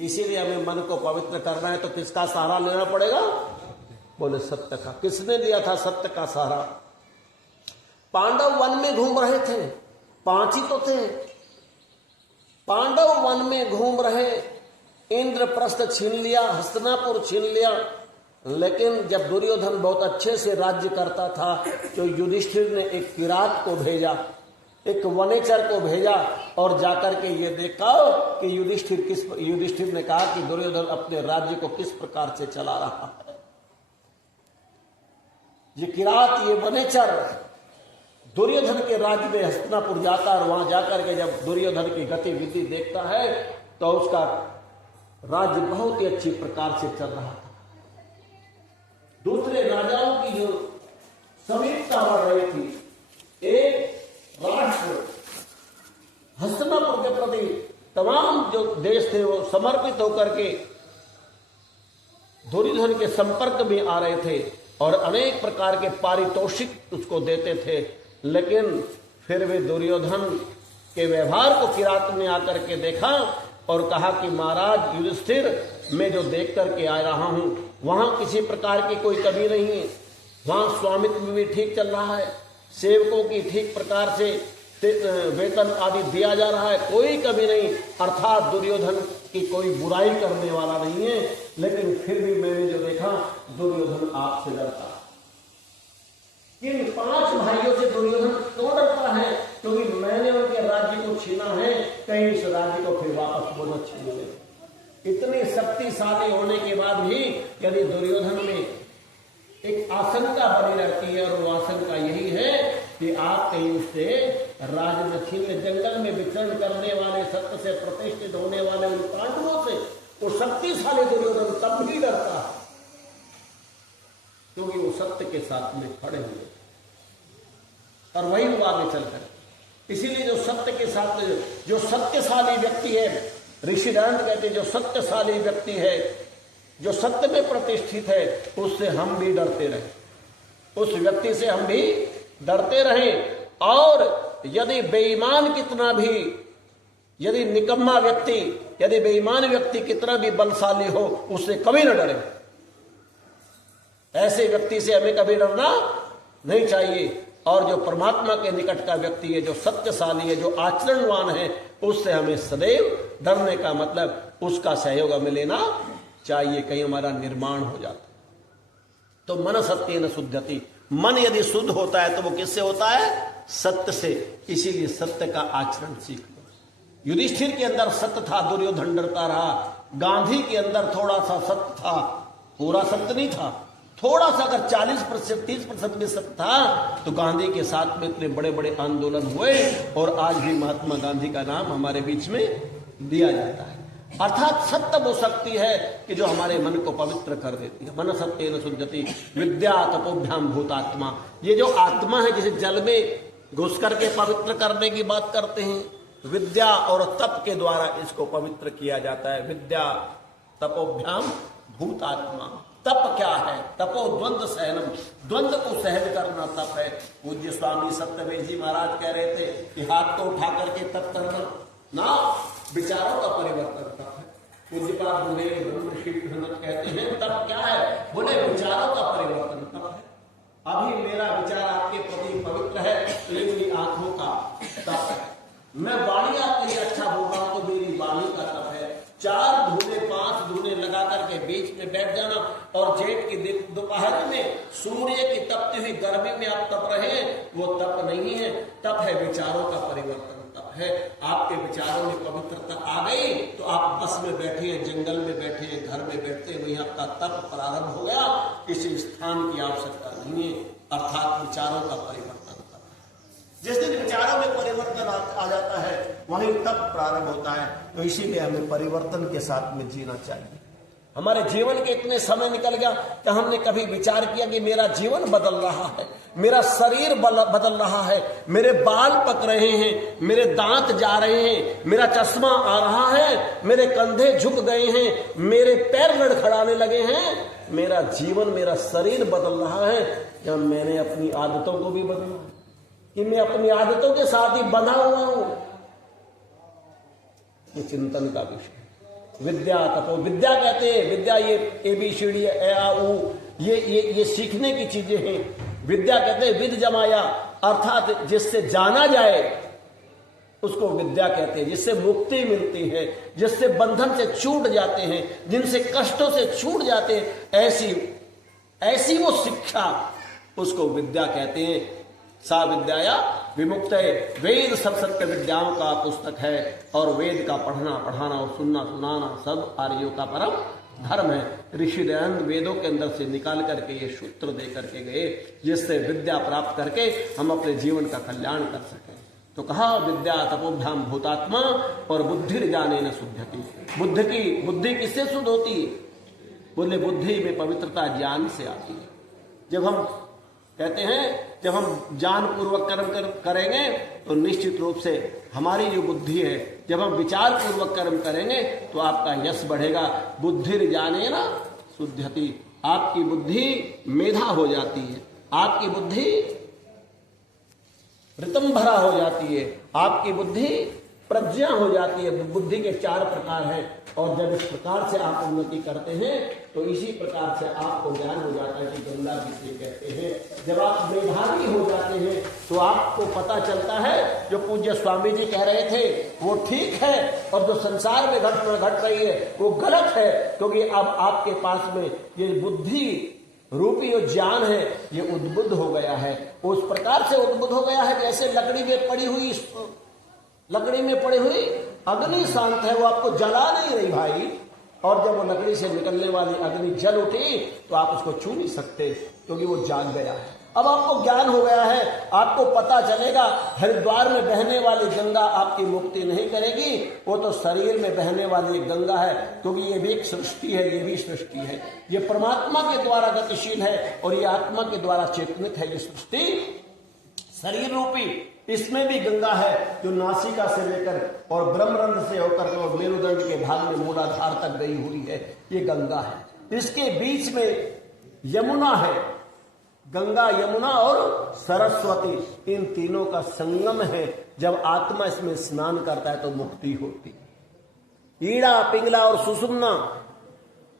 इसीलिए हमें मन को पवित्र करना है तो किसका सहारा लेना पड़ेगा? बोले सत्य का। किसने लिया था सत्य का सहारा? पांडव वन में घूम रहे थे, 5 ही तो थे। पांडव वन में घूम रहे, इंद्रप्रस्थ छीन लिया, हस्तिनापुर छीन लिया, लेकिन जब दुर्योधन बहुत अच्छे से राज्य करता था तो युधिष्ठिर ने एक किरात को भेजा, एक वनेचर को भेजा और जाकर के ये देखा कि युधिष्ठिर ने कहा कि दुर्योधन अपने राज्य को किस प्रकार से चला रहा है। ये किरात, ये वनेचर दुर्योधन के राज्य में हस्तिनापुर जाता और वहां जाकर के जब दुर्योधन की गतिविधि देखता है तो उसका राज्य बहुत ही अच्छी प्रकार से चल रहा था। दूसरे राजाओं की जो समीपता बढ़ रही थी, एक राष्ट्र हस्तिनापुर के प्रति तमाम जो देश थे वो समर्पित होकर के दुर्योधन के संपर्क में आ रहे थे और अनेक प्रकार के पारितोषिक उसको देते थे, लेकिन फिर वे दुर्योधन के व्यवहार को किरात ने आकर के देखा और कहा कि महाराज युधिष्ठिर, मैं जो देख करके आ रहा हूं वहां किसी प्रकार की कोई कमी नहीं है, वहां स्वामित्व भी ठीक चल रहा है, सेवकों की ठीक प्रकार से वेतन आदि दिया जा रहा है, कोई कमी नहीं, अर्थात दुर्योधन की कोई बुराई करने वाला नहीं है, लेकिन फिर भी मैंने जो देखा दुर्योधन आपसे डरता है। इन 5 भाइयों से दुर्योधन क्यों डरता है? क्योंकि मैंने उनके राज्य को छीना है, कहीं इस राज्य को फिर वापस वो न छीन ले। इतने शक्तिशाली होने के बाद भी यदि दुर्योधन में एक आशंका बनी रहती है और वो आशंका यही है कि आप कहीं उससे राज्य न छीन ले। जंगल में विचरण करने वाले, सत्य से प्रतिष्ठित होने वाले उन पांडवों से वो शक्तिशाली दुर्योधन तब भी डरता है क्योंकि वो सत्य के साथ में खड़े हुए और वही वो आगे चलकर। इसीलिए जो सत्य के साथ, जो सत्यशाली व्यक्ति है, ऋषि दयानंद कहते हैं जो सत्यशाली व्यक्ति है, जो सत्य में प्रतिष्ठित है, उससे हम भी डरते रहे, उस व्यक्ति से हम भी डरते रहे। और यदि बेईमान कितना भी, यदि निकम्मा व्यक्ति, यदि बेईमान व्यक्ति कितना भी बलशाली हो, उससे कभी न डरे। ऐसे व्यक्ति से हमें कभी डरना नहीं चाहिए। और जो परमात्मा के निकट का व्यक्ति है, जो सत्यशाली है, जो आचरणवान है, उससे हमें सदैव डरने का मतलब उसका सहयोग हमें लेना चाहिए, कहीं हमारा निर्माण हो जाता। तो मन सत्य न शुद्धति, मन यदि शुद्ध होता है तो वो किससे होता है? सत्य से। इसीलिए सत्य का आचरण सीख लो। युधिष्ठिर के अंदर सत्य था, दुर्योधन डरता रहा। गांधी के अंदर थोड़ा सा सत्य था, पूरा सत्य नहीं था, थोड़ा सा अगर 40% 30% में सत्य था तो गांधी के साथ में इतने बड़े बड़े आंदोलन हुए और आज भी महात्मा गांधी का नाम हमारे बीच में दिया जाता है। अर्थात सत्य वो शक्ति है कि जो हमारे मन को पवित्र कर देती है। मन सत्य न शुद्धति विद्या तपोभ्याम भूतात्मा। ये जो आत्मा है, जिसे जल में घुस करके पवित्र करने की बात करते हैं, विद्या और तप के द्वारा इसको पवित्र किया जाता है। विद्या तपोभ्याम भूतात्मा। तप क्या है? तपो द्वंद्व सहनम, द्वंद्व को सहन करना तप है। पूज्य स्वामी सत्यवेद जी महाराज कह रहे थे कि हाथ को उठा करके तप करना ना, विचारों का परिवर्तन तप है। पूज्यपाद ब्रह्मर्षि कहते हैं तप क्या है? बोले विचारों का परिवर्तन तप है। अभी मेरा विचार आपके प्रति पवित्र है तो ये मेरी आंखों का तप है। मैं वाणी आपके लिए अच्छा बोल रहा हूं तो मेरी वाणी का तप है। 4 धूने 5 धूने लगा करके बीच में बैठ जाना और जेठ की दोपहर में सूर्य की तपती हुई गर्मी में आप तप रहे हैं, वो तप नहीं है। तप है विचारों का परिवर्तन, तप है आपके विचारों में पवित्रता आ गई तो आप बस में बैठे हैं, जंगल में बैठे हैं, घर में बैठते हैं, वहीं आपका तप प्रारंभ हो गया। किसी स्थान की आवश्यकता नहीं है, अर्थात विचारों का परिवर्तन। जिस दिन विचारों में परिवर्तन आ जाता है वहीं तप प्रारंभ होता है। तो इसीलिए हमें परिवर्तन के साथ में जीना चाहिए। हमारे जीवन के इतने समय निकल गया कि हमने कभी विचार किया कि मेरा जीवन बदल रहा है, मेरा शरीर बदल रहा है, मेरे बाल पक रहे हैं, मेरे दांत जा रहे हैं, मेरा चश्मा आ रहा है, मेरे कंधे झुक गए हैं, मेरे पैर लड़खड़ाने लगे हैं, मेरा जीवन, मेरा शरीर बदल रहा है। क्या मैंने अपनी आदतों को भी बदला कि मैं अपनी आदतों के साथ ही बंधा हुआ हूं? ये चिंतन का विषय। विद्या तपो, विद्या कहते हैं, विद्या ये ABCD ए आ उ ये सीखने की चीजें हैं। विद्या कहते हैं विद जमाया, अर्थात जिससे जाना जाए उसको विद्या कहते हैं, जिससे मुक्ति मिलती है, जिससे बंधन से छूट जाते हैं, जिनसे कष्टों से छूट जाते हैं, ऐसी वो शिक्षा उसको विद्या कहते हैं। सा विद्याया विमुक्त है। वेद सब सत्य विद्याओं का पुस्तक है और वेद का पढ़ना पढ़ाना और सुनना सुनाना सब आर्यों का परम धर्म है। ऋषि दयानंद वेदों के अंदर से निकाल करके ये सूत्र दे करके गए, जिससे विद्या प्राप्त करके हम अपने जीवन का कल्याण कर सकें। तो कहा विद्या तपोभ्याम भूतात्मा और बुद्धि जाने न शुद्धति। बुद्धि किससे शुद्ध होती है? बोले बुद्धि में पवित्रता ज्ञान से आती है। जब हम कहते हैं जब हम ज्ञान पूर्वक कर्म करेंगे तो निश्चित रूप से हमारी जो बुद्धि है, जब हम विचार पूर्वक कर्म करेंगे तो आपका यश बढ़ेगा। बुद्धि जाने ना शुद्धति, आपकी बुद्धि मेधा हो जाती है, आपकी बुद्धि ऋतम भरा हो जाती है, आपकी बुद्धि प्रज्ञा हो जाती है। बुद्धि के 4 प्रकार हैं और जब इस प्रकार से आप उन्नति करते हैं तो इसी प्रकार से आपको ज्ञान हो जाता है कि गंगा जिसे कहते हैं। जब आप मेधावी हो जाते हैं तो आपको पता चलता है जो पूज्य स्वामी जी कह रहे थे वो ठीक है और जो संसार में घट रही है वो गलत है, क्योंकि अब आपके पास में ये बुद्धि रूपी जो ज्ञान है ये उद्बुद्ध हो गया है। उस प्रकार से उद्बुद्ध हो गया है जैसे लकड़ी में पड़ी हुई अग्नि शांत है, वो आपको जला नहीं रही भाई। और जब वो लकड़ी से निकलने वाली अग्नि जल उठी तो आप उसको छू नहीं सकते, क्योंकि वो जाग गया है। अब आपको ज्ञान हो गया है, आपको पता चलेगा हरिद्वार में बहने वाली गंगा आपकी मुक्ति नहीं करेगी, वो तो शरीर में बहने वाली गंगा है, क्योंकि ये भी एक सृष्टि है, ये भी सृष्टि है। ये परमात्मा के द्वारा गतिशील है और ये आत्मा के द्वारा चेतनित है। ये सृष्टि शरीर रूपी, इसमें भी गंगा है जो नासिका से लेकर और ब्रह्मरंध्र से होकर और मेरुदंड के भाग में मूलाधार तक गई हुई है, ये गंगा है। इसके बीच में यमुना है, गंगा यमुना और सरस्वती, इन तीनों का संगम है। जब आत्मा इसमें स्नान करता है तो मुक्ति होती। ईड़ा, पिंगला और सुषुम्ना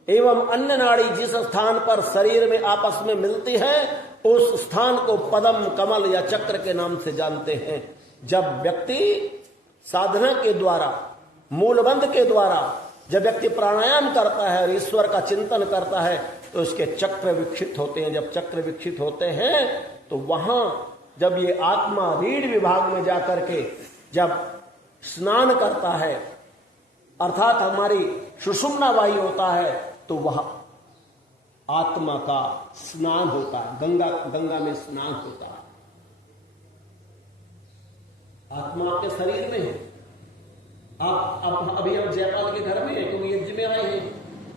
एवं अन्य नाड़ी जिस स्थान पर शरीर में आपस में मिलती है उस स्थान को पद्म, कमल या चक्र के नाम से जानते हैं। जब व्यक्ति साधना के द्वारा, मूलबंध के द्वारा जब व्यक्ति प्राणायाम करता है और ईश्वर का चिंतन करता है तो उसके चक्र विकसित होते हैं। जब चक्र विकसित होते हैं तो वहां जब ये आत्मा रीढ़ विभाग में जाकर के जब स्नान करता है, अर्थात हमारी सुषुम्ना वायु होता है, तो वह आत्मा का स्नान होता है। गंगा में स्नान होता है। आत्मा आपके शरीर में है। आप अभी हम जयपाल के घर में है क्योंकि यज्ञ में आए हैं,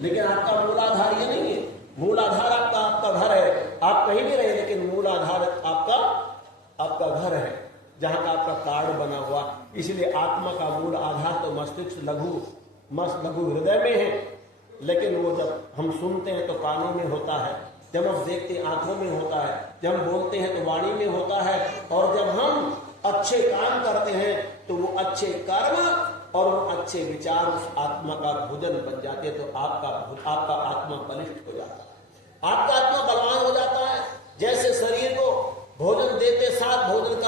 लेकिन आपका मूलाधार ये नहीं है। मूलाधार आपका घर है, आप कहीं भी रहे, लेकिन मूलाधार आपका घर है जहां का आपका कार्ड बना हुआ। इसलिए आत्मा का मूल आधार तो मस्तिष्क लघु हृदय में है, लेकिन वो जब हम सुनते हैं तो कानों में होता है, जब हम देखते हैं आंखों में होता है, जब हम बोलते हैं तो वाणी में होता है, और जब हम अच्छे काम करते हैं तो वो अच्छे कर्म और वो अच्छे विचार उस आत्मा का भोजन बन जाते हैं। तो आपका आत्मा बलिष्ठ हो जाता है, आपका आत्मा बलवान हो जाता है। जैसे शरीर को भोजन देते साथ भोजन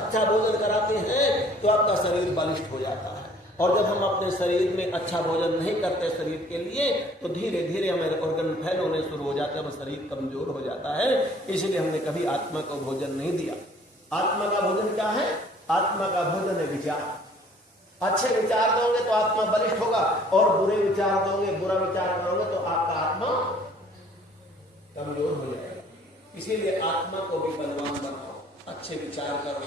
अच्छा भोजन कराते हैं तो आपका शरीर बलिष्ठ हो जाता है। और जब हम अपने शरीर में अच्छा भोजन नहीं करते शरीर के लिए तो धीरे धीरे हमारे ऑर्गन फेल होने शुरू हो जाते हैं, हमारा शरीर कमजोर हो जाता है। इसलिए हमने कभी आत्मा को भोजन नहीं दिया। आत्मा का भोजन क्या है? आत्मा का भोजन है विचार। अच्छे विचार दोगे तो आत्मा बलिष्ठ होगा, और बुरे विचार दोगे, बुरा विचार करोगे तो आपका आत्मा कमजोर हो जाएगा। इसीलिए आत्मा को भी बलवान बनाओ, अच्छे विचार करो।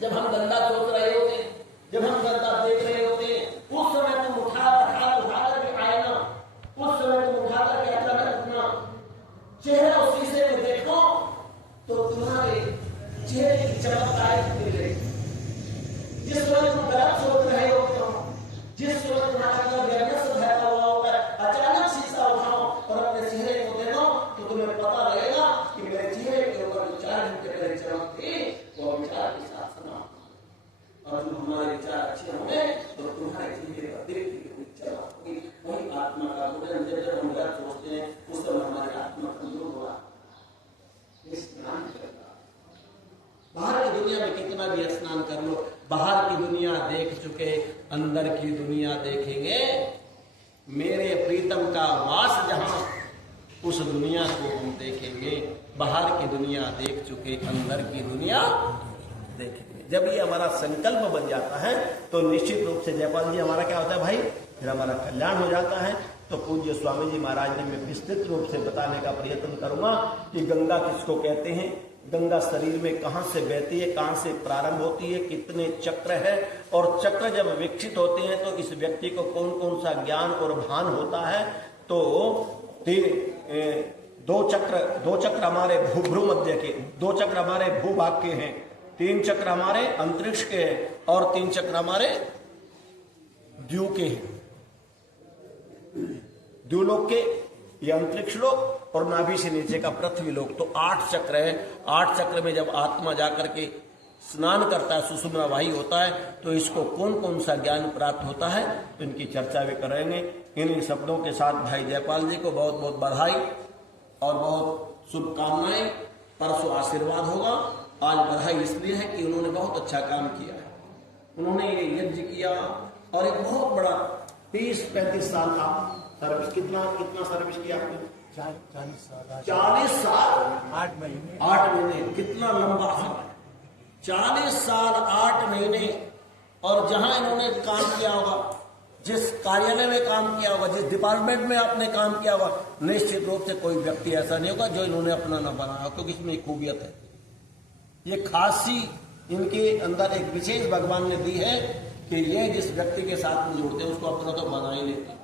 जब हम गंदा सोच रहे होते हैं, जब हम गंदा देख रहे होते हैं, उस समय तुम उठा करके आए ना, उस समय तुम उठा करके अचानक अपना चेहरा उस शीशे में देखो तो तुम्हारे चेहरे की चमक मिल रही। जिस समय तुम गलत सोच रहे होते हो, जिस समय तुम्हारा व्यर्थ बहता हुआ होता है, अचानक शीशा उठाओ और अपने चेहरे को देखो तो तुम्हें पता लगेगा कि मेरे चेहरे के ऊपर जो 4 घंटे पहले चमक थी वो विचार के साथ समाप्त। और जो हमारे विचार अच्छे होंगे तो तुम्हारे चेहरे पर दिखते देखेंगे, मेरे प्रीतम का वास जहां, उस दुनिया को हम देखेंगे। बाहर की दुनिया देख चुके, अंदर की दुनिया देखेंगे। जब ये हमारा संकल्प बन जाता है तो निश्चित रूप से जयपाल जी हमारा क्या होता है भाई, फिर हमारा कल्याण हो जाता है। तो पूज्य स्वामी जी महाराज ने मैं विस्तृत रूप से बताने का प्रयत्न करूंगा कि गंगा किसको कहते हैं, गंगा शरीर में कहां से बहती है, कहां से प्रारंभ होती है, कितने चक्र है, और चक्र जब विकसित होते हैं तो इस व्यक्ति को कौन कौन सा ज्ञान और भान होता है। तो दो चक्र हमारे भू मध्य के, 2 चक्र हमारे भूभाग के हैं, 3 चक्र हमारे अंतरिक्ष के हैं, और 3 चक्र हमारे द्यू के हैं, द्यूलोक के, ये अंतरिक्ष लोक, और नाभि से नीचे का पृथ्वी लोक। तो 8 चक्र है। 8 चक्र में जब आत्मा जाकर के स्नान करता है, सुषुम्ना वाही होता है, तो इसको कौन कौन सा ज्ञान प्राप्त होता है, तो इनकी चर्चा भी करेंगे। इन्हीं शब्दों के साथ भाई जयपाल जी को बहुत बहुत बधाई और बहुत शुभकामनाएं। परसों आशीर्वाद होगा। आज बधाई इसलिए है कि उन्होंने बहुत अच्छा काम किया है। उन्होंने ये यज्ञ किया और एक बहुत बड़ा 30-35 साल का सर्विस, कितना सर्विस किया आपने? 40 साल 8 महीने, कितना लंबा समय, 40 साल 8 महीने। और जहां इन्होंने काम किया होगा, जिस कार्यालय में काम किया होगा, जिस डिपार्टमेंट में आपने काम किया होगा, निश्चित रूप से कोई व्यक्ति ऐसा नहीं होगा जो इन्होंने अपना न बनाया, क्योंकि इसमें एक खूबियत है, ये खासी इनके अंदर एक विशेष भगवान ने दी है कि ये जिस व्यक्ति के साथ में जुड़ते हैं उसको अपना तो बना ही लेते हैं।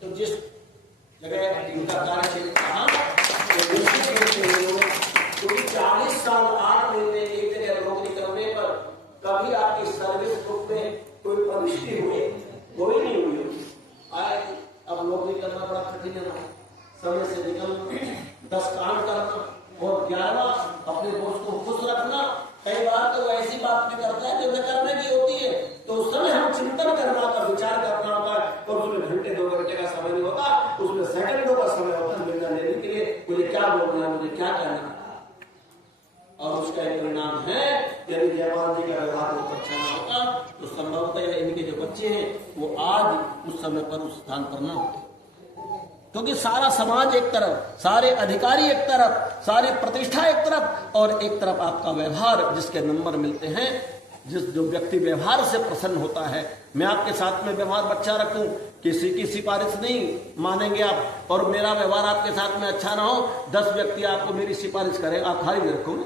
तो जिस जगह इनका कार्य क्षेत्र कहा, क्योंकि 40 साल 8 महीने एक जगह नौकरी करने पर कभी आपकी सर्विस ग्रुप में कोई प्रविष्टि हुई? कोई नहीं हुई। आए अब नौकरी करना बड़ा कठिन है, समय से निकलना, 10 काम करना, और 11वां अपने दोस्त को खुश रखना। कई बार तो ऐसी बात भी करता है जो न करने की होती है, तो उस समय हम चिंतन करना होगा, विचार करना होगा, और उसमें घंटे 2 घंटे का समय नहीं होता, उसमें सेकंडों का समय होता है निर्णय लेने के लिए, मुझे क्या बोलना है, मुझे क्या करना है। और उसका एक परिणाम है, यदि जयपाल जी का व्यवहार बहुत अच्छा ना होता तो संभवतः इनके जो बच्चे हैं वो आज उस समय पर उस स्थान पर ना होते, क्योंकि सारा समाज एक तरफ, सारे अधिकारी एक तरफ, सारी प्रतिष्ठा एक तरफ, और एक तरफ आपका व्यवहार, जिसके नंबर मिलते हैं, जो व्यक्ति व्यवहार से प्रसन्न होता है। मैं आपके साथ में व्यवहार अच्छा रखूं, किसी की सिफारिश नहीं मानेंगे आप, और मेरा व्यवहार आपके साथ में अच्छा ना हो, 10 व्यक्ति आपको मेरी सिफारिश करें, आप खारिज रखोगे?